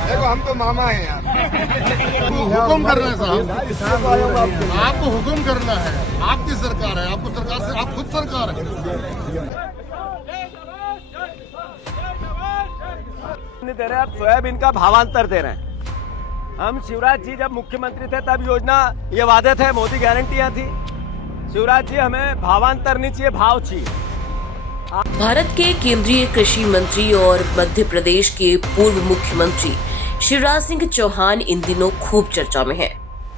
देखो हम तो मामा हैं यार। हुक्म करना है साहब, आपको हुक्म करना है। आपकी सरकार है, आपको सरकार से आप खुद सरकार है। नहीं दे रहे, आप सोयाबीन का भावांतर दे रहे हैं। हम शिवराज जी जब मुख्यमंत्री थे तब योजना ये वादे थे, मोदी गारंटियां थी। शिवराज जी हमें भावांतर नहीं चाहिए, भाव चाहिए। भारत के केंद्रीय कृषि मंत्री और मध्य प्रदेश के पूर्व मुख्यमंत्री शिवराज सिंह चौहान इन दिनों खूब चर्चा में हैं।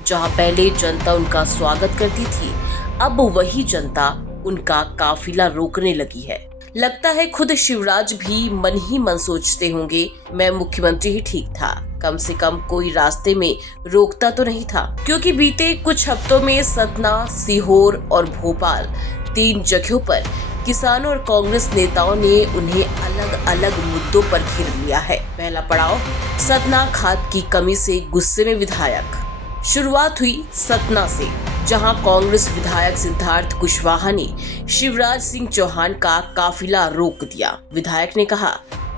जहां पहले जनता उनका स्वागत करती थी, अब वही जनता उनका काफिला रोकने लगी है। लगता है खुद शिवराज भी मन ही मन सोचते होंगे, मैं मुख्यमंत्री ही ठीक था, कम से कम कोई रास्ते में रोकता तो नहीं था। क्योंकि बीते कुछ हफ्तों में सतना, सीहोर और भोपाल 3 जगहों पर किसानों और कांग्रेस नेताओं ने उन्हें अलग अलग मुद्दों पर घेर लिया है। पहला पड़ाव सतना, खाद की कमी से गुस्से में विधायक। शुरुआत हुई सतना से, जहां कांग्रेस विधायक सिद्धार्थ कुशवाहा ने शिवराज सिंह चौहान का काफिला रोक दिया। विधायक ने कहा,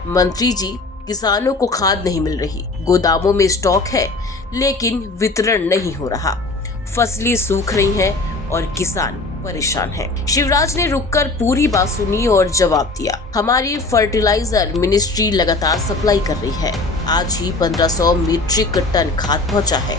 मंत्री जी, किसानों को खाद नहीं मिल रही, गोदामों में स्टॉक है लेकिन वितरण नहीं हो रहा, फसलें सूख रही हैं और किसान परेशान हैं। शिवराज ने रुककर पूरी बात सुनी और जवाब दिया, हमारी फर्टिलाइजर मिनिस्ट्री लगातार सप्लाई कर रही है। आज ही 1500 मीट्रिक टन खाद पहुंचा है।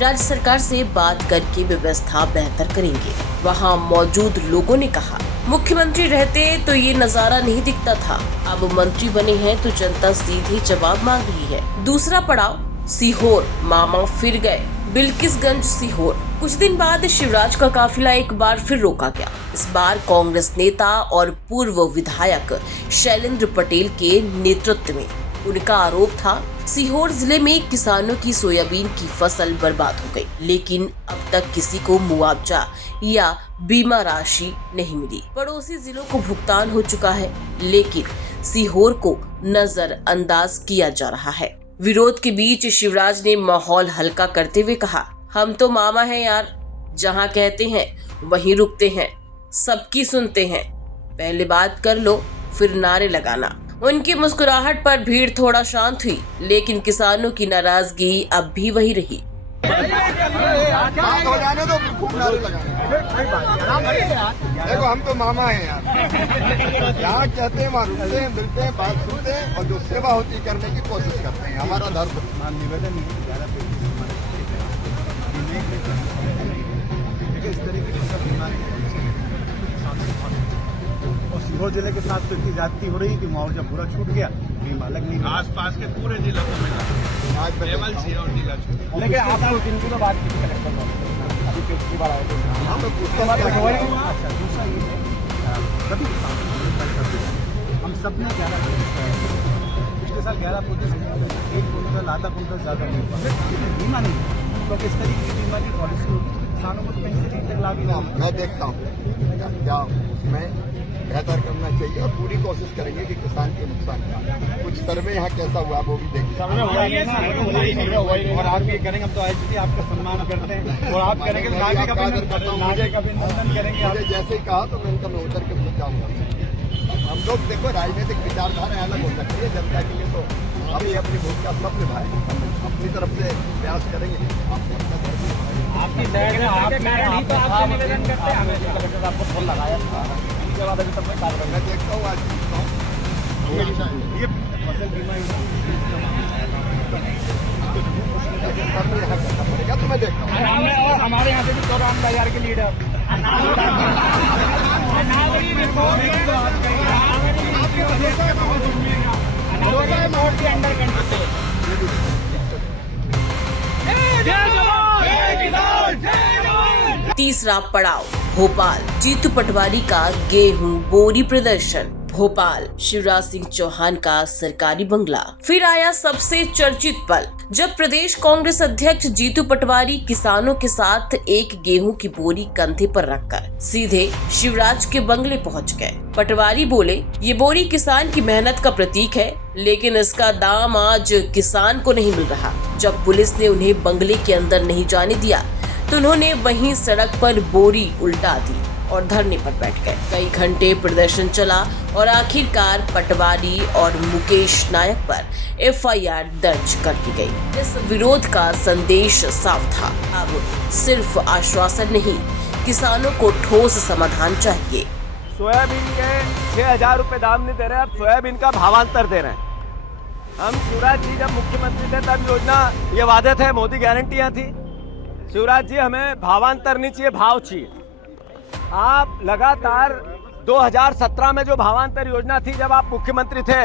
राज्य सरकार से बात करके व्यवस्था बेहतर करेंगे। वहां मौजूद लोगों ने कहा, मुख्यमंत्री रहते तो ये नजारा नहीं दिखता था, अब मंत्री बने हैं तो जनता सीधे जवाब मांग रही है। दूसरा पड़ाव सीहोर, मामा फिर गए। बिल्किसगंज, सीहोर। कुछ दिन बाद शिवराज का काफिला एक बार फिर रोका गया। इस बार कांग्रेस नेता और पूर्व विधायक शैलेंद्र पटेल के नेतृत्व में। उनका आरोप था, सीहोर जिले में किसानों की सोयाबीन की फसल बर्बाद हो गई, लेकिन अब तक किसी को मुआवजा या बीमा राशि नहीं मिली। पड़ोसी जिलों को भुगतान हो चुका है, लेकिन सीहोर को नजरअंदाज किया जा रहा है। विरोध के बीच शिवराज ने माहौल हल्का करते हुए कहा, हम तो मामा हैं यार, जहां कहते हैं वहीं रुकते हैं, सबकी सुनते हैं, पहले बात कर लो फिर नारे लगाना। उनकी मुस्कुराहट पर भीड़ थोड़ा शांत हुई, लेकिन किसानों की नाराजगी अब भी वही रही। देखो हम तो मामा हैं यार। यहाँ कहते हैं वहाँ रुकते हैं, मिलते हैं, बात सुनते हैं और जो सेवा होती है करने की कोशिश करते हैं। हमारा धर्म निवेदन और सीहोर जिले के साथ तो इतनी ज्यादती हो रही कि मुआवजा पूरा छूट गया, बीमा अलग नहीं। आस पास के पूरे जिलों को मिला, केवल सीहोर जिला छूट। लेकिन आप किन की तो बात की कलेक्टर अभी पिछली बार आए थे। अच्छा, दूसरा ये है, सभी हम सब ने 11 पिछले साल 11 प्रोजेक्ट, 1 कुंटल आधा कुंटल ज्यादा नहीं हुआ, बीमा नहीं। तो किस तरीके की बीमा की पॉलिसी होगी किसानों को, कहीं से कहीं तक लाभ। मैं देखता हूँ क्या मैं बेहतर करना चाहिए और पूरी कोशिश करेंगे कि किसान के नुकसान का कुछ सर्वे यहाँ कैसा हुआ वो भी देखेंगे। और आप ये करेंगे, हम तो आईसीसी आपका सम्मान करते हैं और आप करेंगे नागरिक अभिनंदन करेंगे। मुझे जैसे ही कहा तो मैं उनका मैं उतर के जाऊँगा। हम लोग देखो राजनीतिक विचारधारा अलग हो सकती है, जनता के लिए तो अभी अपनी भूमिका सब निभाए, अपनी तरफ से प्रयास करेंगे। आपकी तो आपसे निवेदन करते हैं, हमें कलेक्टर आपको फोन लगाया था, इसके बाद अभी तक मैं कार्रवाई मैं देखता हूँ, आज देखता हूँ ये फसल बीमा करना पड़ेगा तो मैं देखता हूँ। और हमारे यहाँ से भी 100,000 के लीडर तीसरा पड़ाव भोपाल, जीतू पटवारी का गेहूं बोरी प्रदर्शन। भोपाल, शिवराज सिंह चौहान का सरकारी बंगला। फिर आया सबसे चर्चित पल, जब प्रदेश कांग्रेस अध्यक्ष जीतू पटवारी किसानों के साथ एक गेहूं की बोरी कंधे पर रखकर सीधे शिवराज के बंगले पहुंच गए। पटवारी बोले, ये बोरी किसान की मेहनत का प्रतीक है, लेकिन इसका दाम आज किसान को नहीं मिल रहा। जब पुलिस ने उन्हें बंगले के अंदर नहीं जाने दिया तो उन्होंने वहीं सड़क पर बोरी उल्टा दी। और धरने पर बैठ गए। कई घंटे प्रदर्शन चला और आखिरकार पटवारी और मुकेश नायक पर एफआईआर दर्ज कर दी गई। इस विरोध का संदेश साफ था, अब सिर्फ आश्वासन नहीं, किसानों को ठोस समाधान चाहिए। सोयाबीन के 6,000 रुपए दाम नहीं दे रहे, अब सोयाबीन का भावांतर दे रहे हैं। हम शिवराज जी जब मुख्यमंत्री थे तब योजना ये वादे थे, मोदी गारंटियां थी। शिवराज जी हमें भावांतर नहीं चाहिए, भाव चाहिए। आप लगातार 2017 में जो भावांतर योजना थी जब आप मुख्यमंत्री थे,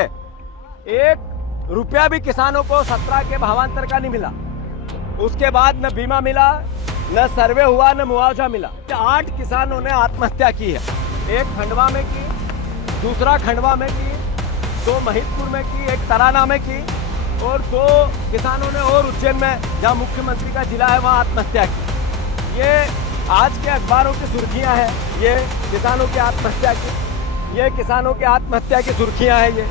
1 रुपया भी किसानों को 17 के भावांतर का नहीं मिला। उसके बाद न बीमा मिला, न सर्वे हुआ, न मुआवजा मिला। 8 किसानों ने आत्महत्या की है, एक खंडवा में की, दूसरा खंडवा में की, 2 महिदपुर में की, एक तराना में की और 2 किसानों ने और उज्जैन में जहाँ मुख्यमंत्री का जिला है वहाँ आत्महत्या की। ये आज के अखबारों की सुर्खियां हैं, ये किसानों की आत्महत्या की, ये किसानों की आत्महत्या की सुर्खियां हैं। ये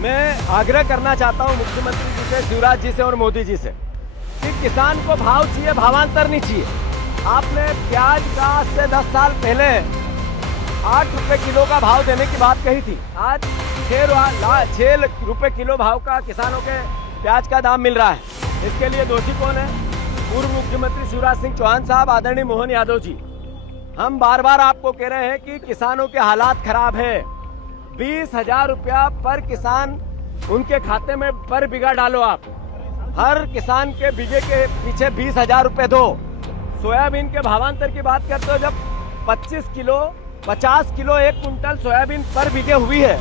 मैं आग्रह करना चाहता हूं मुख्यमंत्री जी से, शिवराज जी से और मोदी जी से कि किसान को भाव चाहिए, भावांतर नहीं चाहिए। आपने प्याज का आज से 10 साल पहले 8 रुपए किलो का भाव देने की बात कही थी, आज 6 रुपए किलो भाव का किसानों के प्याज का दाम मिल रहा है। इसके लिए दोषी कौन है? पूर्व मुख्यमंत्री शिवराज सिंह चौहान साहब, आदरणीय मोहन यादव जी। हम बार बार आपको कह रहे हैं कि किसानों के हालात खराब है। 20,000 रुपया पर किसान उनके खाते में पर बीघा डालो। आप हर किसान के बीघे के पीछे 20,000 रुपए दो। सोयाबीन के भावांतर की बात करते हो, जब 50 किलो 1 कुंटल सोयाबीन पर बीघे हुई है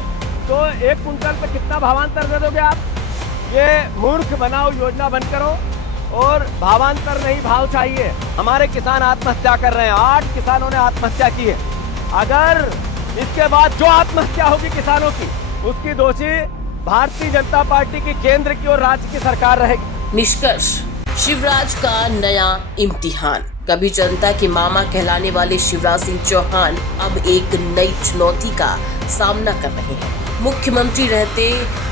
तो 1 कुंटल पे कितना भावांतर दे दोगे आप? ये मूर्ख बनाओ योजना बंद करो और भावांतर नहीं, भाव चाहिए। हमारे किसान आत्महत्या कर रहे हैं, 8 किसानों ने आत्महत्या की है। अगर इसके बाद जो आत्महत्या होगी किसानों की, उसकी दोषी भारतीय जनता पार्टी की केंद्र की और राज्य की सरकार रहेगी। निष्कर्ष, शिवराज का नया इम्तिहान। कभी जनता के मामा कहलाने वाले शिवराज सिंह चौहान अब एक नई चुनौती का सामना कर रहे हैं। मुख्यमंत्री रहते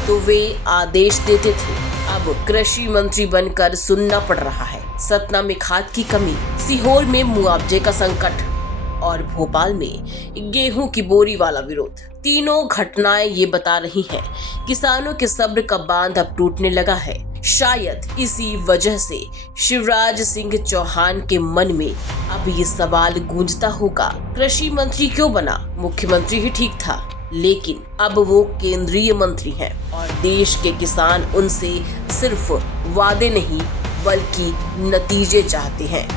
तो वे आदेश देते थे, अब कृषि मंत्री बनकर सुनना पड़ रहा है सतना में खाद की कमी, सीहोर में मुआवजे का संकट और भोपाल में गेहूं की बोरी वाला विरोध। तीनों घटनाएं ये बता रही हैं, किसानों के सब्र का बांध अब टूटने लगा है। शायद इसी वजह से शिवराज सिंह चौहान के मन में अब ये सवाल गूंजता होगा, कृषि मंत्री क्यों बना? मुख्यमंत्री ही ठीक था, लेकिन अब वो केंद्रीय मंत्री हैं और देश के किसान उनसे सिर्फ वादे नहीं बल्कि नतीजे चाहते हैं।